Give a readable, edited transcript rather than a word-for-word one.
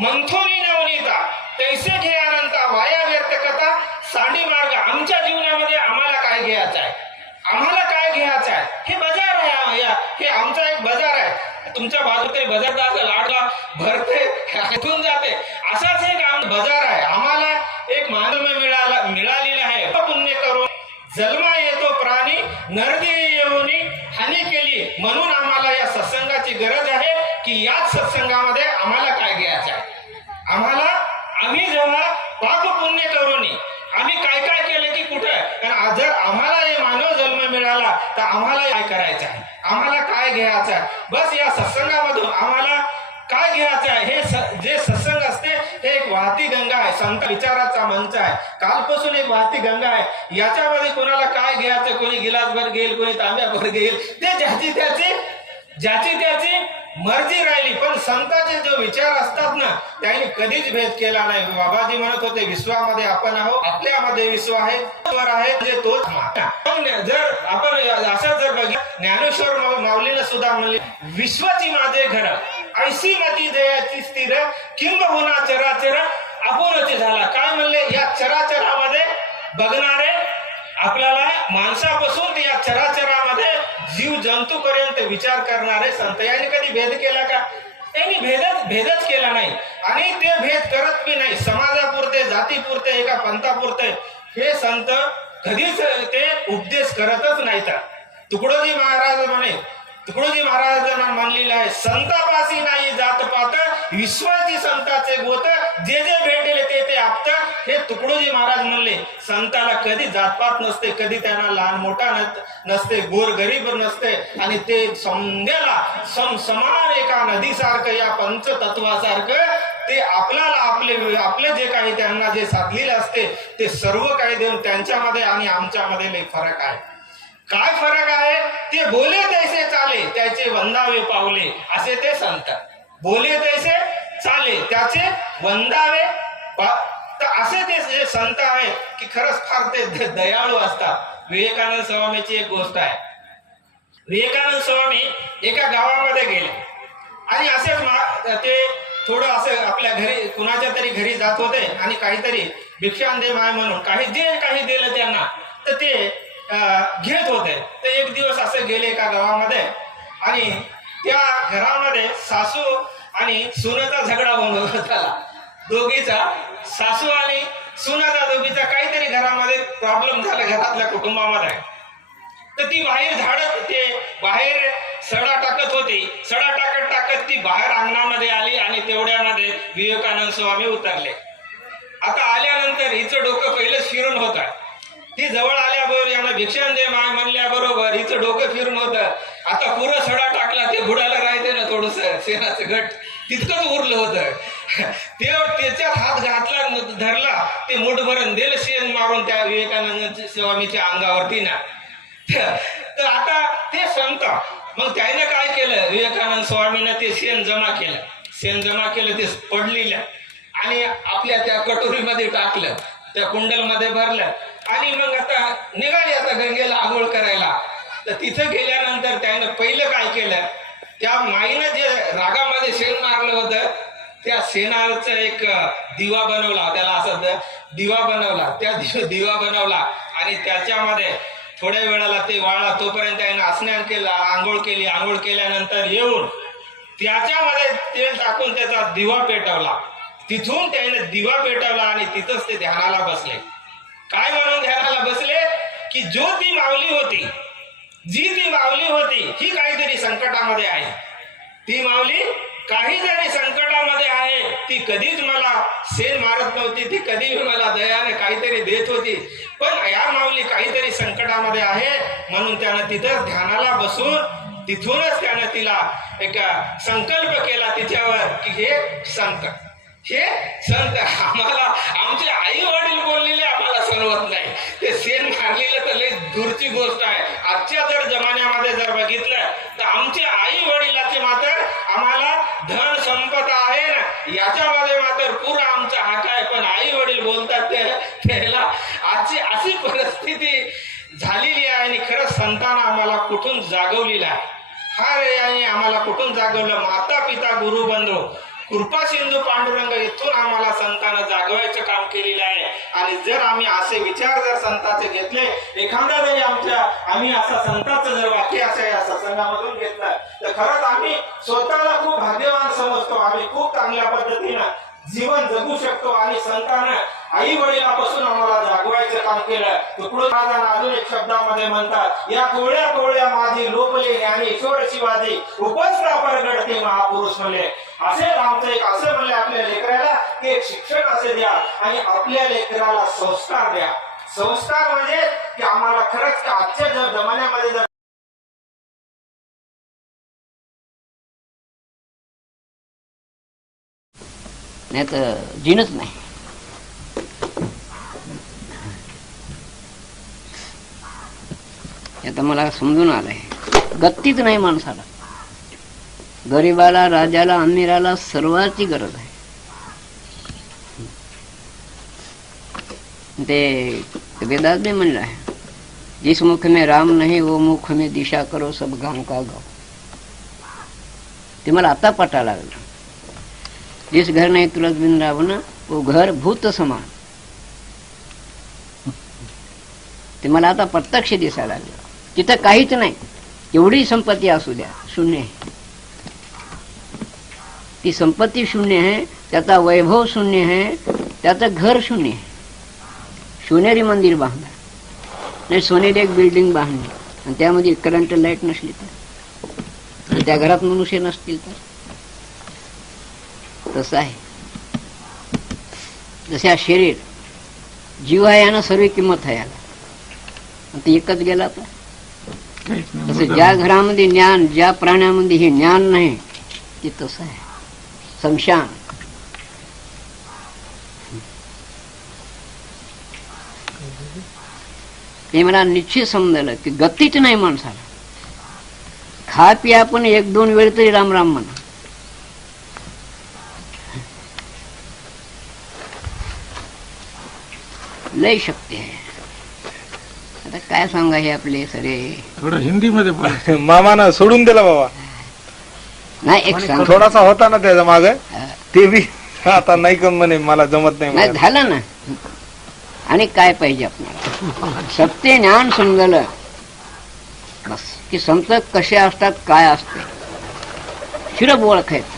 मंथोनी नवनीता तैसे घे अनंता वाया व्यर्थ कथा सांडी मार्ग. आमच्या जीवनामध्ये आम्हाला काय घ्यायचं आहे, आम्हाला काय घ्यायचं आहे, हे बाजार आहे. हे आमचा एक बाजार आहे. तुमच्या बाजूत काही बाजार जातं लाडला भरते ऐकून जाते, असाच एक बाजार आहे. आम्हाला एक मानव मिळालेला आहे. पुण्य करून जन्मा येतो प्राणी नरदेही येऊनी हानी केली. म्हणून आम्हाला या सत्संगाची गरज आहे की याच सत्संगामध्ये आम्हाला काय घ्यायचं आहे. आम्ही जेव्हा पाप पुण्य करून आम्ही काय काय केलं की कुठं, जर आम्हाला हे मानव जन्म मिळाला तर आम्हाला काय करायचं आहे, आम्हाला काय घ्यायचं आहे. बस या सत्संगामधून आम्हाला काय घ्यायचं आहे. हे जे सत्संग असते हे एक वाहती गंगा आहे, संत विचाराचा मंच आहे. कालपासून एक वाहती गंगा आहे. याच्यामध्ये कोणाला काय घ्यायचं, कोणी गिलासभर घेईल, कोणी तांब्याभर घेईल, ते ज्याची त्याची मर्जी राहिली. पण संतांचे जो विचार असतात ना त्यांनी कधीच भेद केला नाही. बाबाजी म्हणत होते विश्वामध्ये आपण आहोत, आपल्यामध्ये विश्व आहे, म्हणजे तोच. जर आपण असं जर बघितलं, ज्ञानेश्वर माऊलीनं सुद्धा म्हणले विश्वाची माझे घर ऐशी मती जयाची स्थिर किंबहुना चराचर आपुनच झाला. काय म्हणले, या चराचरामध्ये बघणारे आपल्याला माणसापासून ते या चराचरामध्ये जीव जंतूपर्यंत विचार करणारे संत. यांनी कधी भेद केला का? त्यांनी भेदच केला नाही आणि ते भेद करत बी नाही. समाजापुरते, जातीपुरते, एका पंथापुरते हे संत कधीच ते उपदेश करतच नाहीत. तुकडोजी महाराज म्हणे, तुकडोजी महाराजांना मानलेलं आहे संतापासी नाही जात पात विश्वाची संताचे गोत जे जे भेटले ते आपत. हे तुकडोजी महाराज म्हणले संताला कधी जातपात नसते, कधी त्यांना लहान मोठा नसते, गोर गरीब नसते आणि ते समजायला समान एका नदीसारखं, या पंचतत्वासारखं ते आपल्याला आपले जे काही त्यांना जे साधलेले असते ते सर्व काही देऊन त्यांच्यामध्ये आणि आमच्यामध्ये लई फरक आहे. काय फरक आहे? ते बोले तैसे चाले त्याचे वंदावे पावले, असे ते संत. बोले तैसे चाले त्याचे वंदावे तर असे ते जे संत आहेत की खरंच फार ते दयाळू असतात. विवेकानंद स्वामीची एक गोष्ट आहे. विवेकानंद स्वामी एका गावामध्ये गेले आणि असेच ते थोडं असं आपल्या घरी कुणाच्या तरी घरी जात होते आणि काहीतरी भिक्षान दे माय म्हणून जे काही दिलं त्यांना तर ते घेत होते. तर एक दिवस असे गेले एका गावामध्ये आणि त्या घरामध्ये सासू आणि सुनेचा झगडा होऊन झाला. दोघीचा, सासू आणि सुनेचा दोघीचा काहीतरी घरामध्ये प्रॉब्लेम झाला घरातल्या कुटुंबामध्ये. तर ती बाहेर सडा टाकत होती. सडा टाकत ती बाहेर अंगणामध्ये आली आणि तेवढ्यामध्ये विवेकानंद स्वामी उतरले. आता आल्यानंतर हिचं डोकं पहिलंच फिरून होतं. ती जवळ आल्याबरोबर यांना भिक्षण दे माय म्हणल्याबरोबर हिचं डोकं फिरून होतं. आता पुरं सडा टाकला, ते बुडाला राहते ना थोडस शेणाचं घट तितकंच उरलं होतं. ते त्याच्यात हात घातला, धरला, ते मुठभरून दिलं शेण मारून त्या विवेकानंद स्वामीच्या अंगावरती ना. तर आता ते संत मग त्याने काय केलं, विवेकानंद स्वामीनं ते शेण जमा केलं, ते पडलेलं आणि आपल्या त्या कटोरीमध्ये टाकलं, त्या कुंडलमध्ये भरलं आणि मग आता निघाले आता गंगेला आंघोळ करायला. तर तिथं गेल्यानंतर त्यानं पहिलं काय केलं, त्या माईनं जे रागामध्ये शेण मारलं होतं त्या शेणाचा एक दिवा बनवला, त्याला असं दिवा बनवला, त्या दिवा बनवला आणि त्याच्यामध्ये थोड्या वेळाला ते वाळला. तोपर्यंत त्यानं स्नान केलं, आंघोळ केल्यानंतर येऊन त्याच्यामध्ये तेल टाकून त्याचा दिवा पेटवला. तिथून त्याने दिवा पेटवला आणि तिथंच ते ध्यानाला बसले. काय म्हणून ध्यानाला बसले की जी ती माऊली होती ही काहीतरी संकटामध्ये आहे. ती माऊली काहीतरी संकटामध्ये आहे. ती कधीच मला शेण मारत नव्हती, ती कधी मला दयाने काहीतरी देत होती. पण या माऊली काहीतरी संकटामध्ये आहे म्हणून त्यानं तिथंच ध्यानाला बसून तिथूनच त्यानं तिला एक संकल्प केला तिच्यावर की हे संत आम्हाला, आमचे आई वडील बोललेले आम्हाला सणवत नाही. ते शेण मारलेलं तर लई दूरची गोष्ट आहे. आजच्या जर जमान्यामध्ये जर बघितलं तर आमचे आई वडिलाचे मात्र आम्हाला धन संपदा आहे ना याच्यामध्ये मात्र पुरा आमचा हक आहे. पण आई वडील बोलतात त्याला आजची अशी परिस्थिती झालेली आहे आणि खरंच संतांना आम्हाला कुठून जागवलेलं आहे. हा रे आणि आम्हाला कुठून जागवलं, माता पिता गुरु बंधू कृपा सिंधू पांडुरंग इथून आम्हाला संतांना जागवायचं काम केलेलं आहे. आणि जर आम्ही असे विचार जर संतांचे घेतले, एखादा जरी आम्ही असा संतांचं जर वाक्य असं या सत्संगामधून घेतलं तर खरंच आम्ही स्वतःला खूप भाग्यवान समजतो. आम्ही खूप चांगल्या पद्धतीनं जीवन जगू शकतो. आणि संतांना आई वडिलापासून आम्हाला जागवायचं काम केलं. तुकडोजी महाराज अजून एक शब्दामध्ये म्हणतात, या कोवळ्या कोवळ्या माझी लोपले ज्ञानेश्वर शिवाजी उपस्था परगडते महापुरुष म्हणले. असे आमचं एक असं म्हणले आपल्या लेकराला की एक शिक्षण असे द्या आणि आपल्या लेकराला संस्कार द्या. संस्कार म्हणजे की आम्हाला खरंच आजच्या जमान्यामध्ये जर नाही तर जीनच नाही. आता मला समजून आलंय, गत्तीच नाही माणसाला. गरीबाला, राजाला, अमीराला सर्वांची गरज आहे. ते वेदात भी म्हणलं आहे, जिस मुख में राम नहीं वो मुख में दिशा करो सब गांव का गाव. ते मला आता पटायला लागलं. जिस घर नहीं तुलत बिन रावण वो घर भूत समान. ते मला आता प्रत्यक्ष दिसायला लागलं. तिथं काहीच नाही, एवढी संपत्ती असू द्या, शून्य आहे. ती संपत्ती शून्य आहे, त्याचा वैभव शून्य आहे, त्याचं घर शून्य आहे. सोनेरी मंदिर बांधलं नाही, सोनेरी एक बिल्डिंग बांधली आणि त्यामध्ये करंट लाईट नसली तर, त्या घरात मनुष्य नसतील तर, तसं आहे. जसे हा शरीर जीव आहे यानं सर्व किंमत आहे याला, आता एकच गेला तर. तसं ज्या घरामध्ये ज्ञान, ज्या प्राण्यामध्ये हे ज्ञान नाही ते तसं आहे समशान. हे मला निश्चित समजलं की गतीच नाही माणसाला. खा पिया पण एक दोन वेळ तरी राम राम म्हणा. लय शक्ती आहे. आता काय सांगा हे आपले सरे थोडं हिंदी मध्ये मामानं सोडून दिला बाबा. नाही एक सांग, थोडासा होता ना त्याच्या माग, ते बी आता नाही कम म्हणे, मला जमत नाही नाही झालं ना. आणि काय पाहिजे आपल्याला? सत्य ज्ञान समजलं बस की संत कसे असतात, काय असते शिरप ओळखायचं.